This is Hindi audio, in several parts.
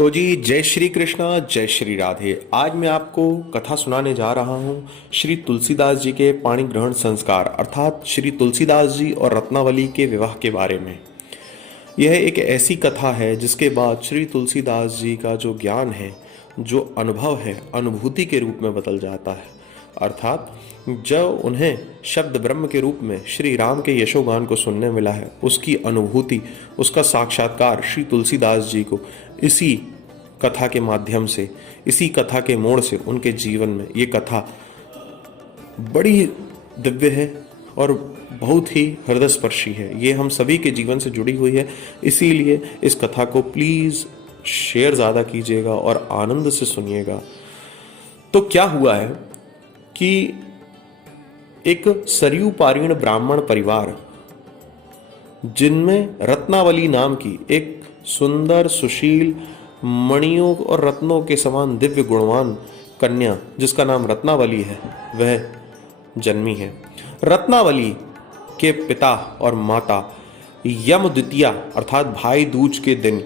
तो जी जय श्री कृष्णा जय श्री राधे। आज मैं आपको कथा सुनाने जा रहा हूँ श्री तुलसीदास जी के पाणी ग्रहण संस्कार अर्थात श्री तुलसीदास जी और रत्नावली के विवाह के बारे में। यह एक ऐसी कथा है जिसके बाद श्री तुलसीदास जी का जो ज्ञान है, जो अनुभव है, अनुभूति के रूप में बदल जाता है। अर्थात जब उन्हें शब्द ब्रह्म के रूप में श्री राम के यशोगान को सुनने मिला है, उसकी अनुभूति, उसका साक्षात्कार श्री तुलसीदास जी को इसी कथा के माध्यम से, इसी कथा के मोड़ से उनके जीवन में ये कथा बड़ी दिव्य है और बहुत ही हृदयस्पर्शी है। ये हम सभी के जीवन से जुड़ी हुई है, इसीलिए इस कथा को प्लीज शेयर ज़्यादा कीजिएगा और आनंद से सुनिएगा। तो क्या हुआ है कि एक सरयू पारीण ब्राह्मण परिवार, जिनमें रत्नावली नाम की एक सुंदर सुशील मणियों और रत्नों के समान दिव्य गुणवान कन्या जिसका नाम रत्नावली है, वह जन्मी है। रत्नावली के पिता और माता यम द्वितीया अर्थात भाई दूज के दिन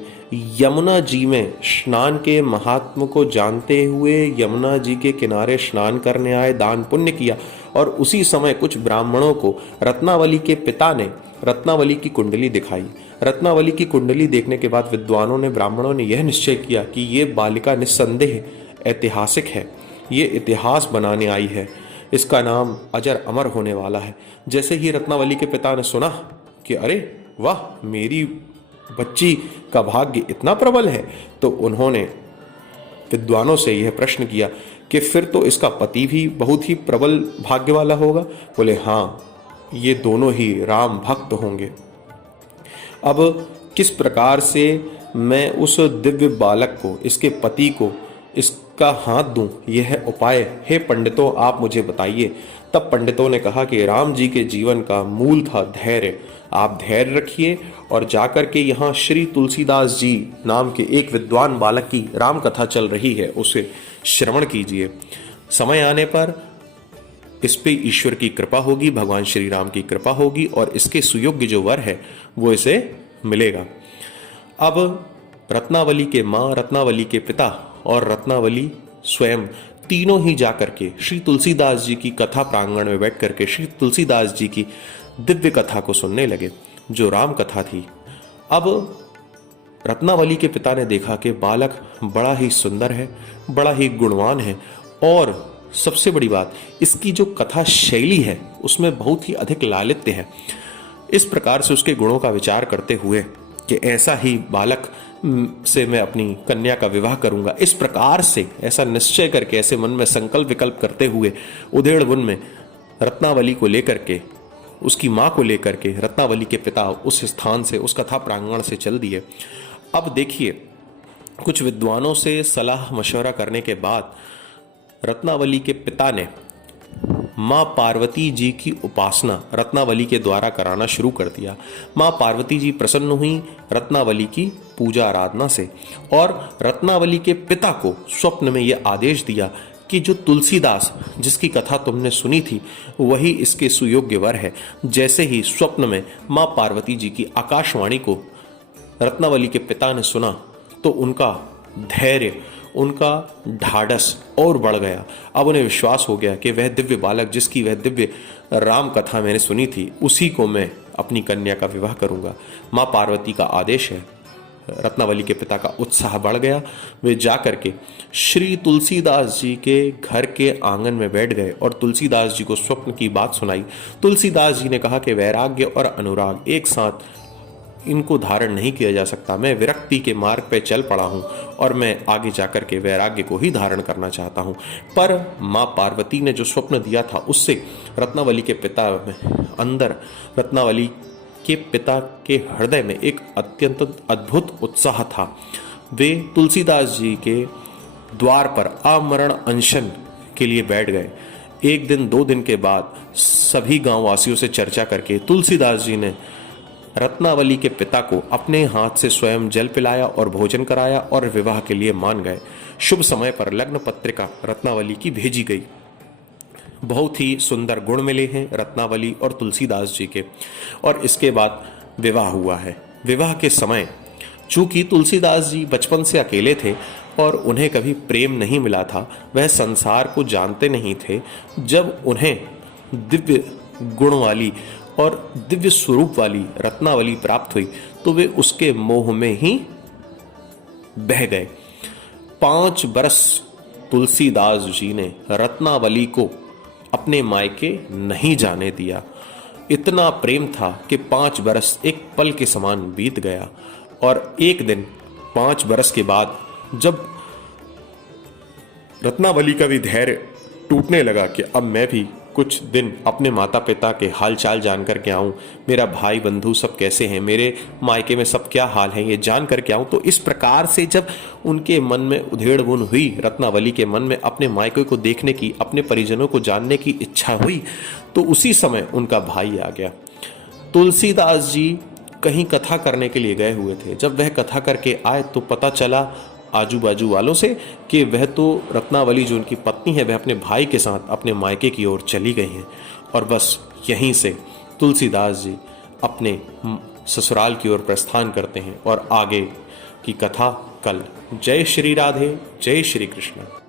यमुना जी में स्नान के महात्म को जानते हुए यमुना जी के किनारे स्नान करने आए, दान पुण्य किया और उसी समय कुछ ब्राह्मणों को रत्नावली के पिता ने रत्नावली की कुंडली दिखाई। रत्नावली की कुंडली देखने के बाद विद्वानों ने, ब्राह्मणों ने यह निश्चय किया कि ये बालिका निस्संदेह ऐतिहासिक है, ये इतिहास बनाने आई है, इसका नाम अजर अमर होने वाला है। जैसे ही रत्नावली के पिता ने सुना कि अरे वाह, मेरी बच्ची का भाग्य इतना प्रबल है, तो उन्होंने विद्वानों से यह प्रश्न किया कि फिर तो इसका पति भी बहुत ही प्रबल भाग्य वाला होगा। बोले हाँ, ये दोनों ही राम भक्त होंगे। अब किस प्रकार से मैं उस दिव्य बालक को, इसके पति को, इसका हाथ दूं, यह उपाय हे पंडितों आप मुझे बताइए। तब पंडितों ने कहा कि राम जी के जीवन का मूल था धैर्य। आप धैर्य रखिए और जाकर के यहाँ श्री तुलसीदास जी नाम के एक विद्वान बालक की राम कथा चल रही है, उसे श्रवण कीजिए। समय आने पर इस पे ईश्वर की कृपा होगी, भगवान श्री राम की कृपा होगी और इसके सुयोग्य जो वर है वो इसे मिलेगा। अब रत्नावली के माँ, रत्नावली के पिता और रत्नावली स्वयं तीनों ही जाकर के श्री तुलसीदास जी की कथा प्रांगण में बैठ करके श्री तुलसीदास जी की दिव्य कथा को सुनने लगे, जो राम कथा थी। अब रत्नावली के पिता ने देखा कि बालक बड़ा ही सुंदर है, बड़ा ही गुणवान है और सबसे बड़ी बात, इसकी जो कथा शैली है उसमें बहुत ही अधिक लालित्य है। इस प्रकार से उसके गुणों का विचार करते हुए कि ऐसा ही बालक से मैं अपनी कन्या का विवाह करूंगा, इस प्रकार से ऐसा निश्चय करके, ऐसे मन में संकल्प विकल्प करते हुए उधेड़ बुन में रत्नावली को लेकर के, उसकी माँ को लेकर के रत्नावली के पिता उस स्थान से, उस कथा प्रांगण से चल दिए। अब देखिए, कुछ विद्वानों से सलाह मशवरा करने के बाद रत्नावली के पिता ने माँ पार्वती जी की उपासना रत्नावली के द्वारा कराना शुरू कर दिया। माँ पार्वती जी प्रसन्न हुई रत्नावली की पूजा आराधना से और रत्नावली के पिता को स्वप्न में यह आदेश दिया कि जो तुलसीदास जिसकी कथा तुमने सुनी थी वही इसके सुयोग्य वर है। जैसे ही स्वप्न में माँ पार्वती जी की आकाशवाणी को रत्नावली के पिता ने सुना तो उनका धैर्य, उनका ढाढ़स और बढ़ गया। अब उन्हें विश्वास हो गया कि वह दिव्य बालक जिसकी वह दिव्य राम कथा मैंने सुनी थी, उसी को मैं अपनी कन्या का विवाह करूंगा। माँ पार्वती का आदेश है। रत्नावली के पिता का उत्साह बढ़ गया। वे जाकर के श्री तुलसीदास जी के घर के आंगन में बैठ गए और तुलसीदास जी को स्वप्न की बात सुनाई। तुलसीदास जी ने कहा कि वैराग्य और अनुराग एक साथ इनको धारण नहीं किया जा सकता। मैं विरक्ति के मार्ग पे चल पड़ा हूँ और मैं आगे जाकर के वैराग्य को ही धारण करना चाहता हूँ। पर माँ पार्वती ने जो स्वप्न दिया था उससे रत्नावली के पिता में अंदर, रत्नावली के पिता के हृदय में एक अत्यंत अद्भुत उत्साह था। वे तुलसीदास जी के द्वार पर आमरण अनशन के लिए बैठ गए। एक दिन, 2 दिन के बाद सभी गांववासियों से चर्चा करके तुलसीदास जी ने रत्नावली के पिता को अपने हाथ से स्वयं जल पिलाया और भोजन कराया और विवाह के लिए मान गए। शुभ समय पर लग्न पत्रिका रत्नावली की भेजी गई। बहुत ही सुंदर गुण मिले हैं रत्नावली और तुलसीदास जी के और इसके बाद विवाह हुआ है। विवाह के समय चूंकि तुलसीदास जी बचपन से अकेले थे और उन्हें कभी प्रेम नहीं मिला था, वह संसार को जानते नहीं थे। जब उन्हें दिव्य गुण वाली और दिव्य स्वरूप वाली रत्नावली प्राप्त हुई तो वे उसके मोह में ही बह गए। 5 बरस तुलसीदास जी ने रत्नावली को अपने मायके नहीं जाने दिया। इतना प्रेम था कि 5 बरस एक पल के समान बीत गया। और एक दिन 5 बरस के बाद जब रत्नावली का भी धैर्य टूटने लगा कि अब मैं भी कुछ दिन अपने माता पिता के हाल चाल जान कर के आऊँ, मेरा भाई बंधु सब कैसे हैं, मेरे मायके में सब क्या हाल है, ये जान कर के आऊँ, तो इस प्रकार से जब उनके मन में उधेड़-बुन हुई, रत्नावली के मन में अपने मायके को देखने की, अपने परिजनों को जानने की इच्छा हुई, तो उसी समय उनका भाई आ गया। तुलसीदास जी कहीं कथा करने के लिए गए हुए थे। जब वह कथा करके आए तो पता चला आजू बाजू वालों से कि वह तो रत्नावली जो उनकी पत्नी है वह अपने भाई के साथ अपने मायके की ओर चली गई हैं। और बस यहीं से तुलसीदास जी अपने ससुराल की ओर प्रस्थान करते हैं और आगे की कथा कल। जय श्री राधे, जय श्री कृष्ण।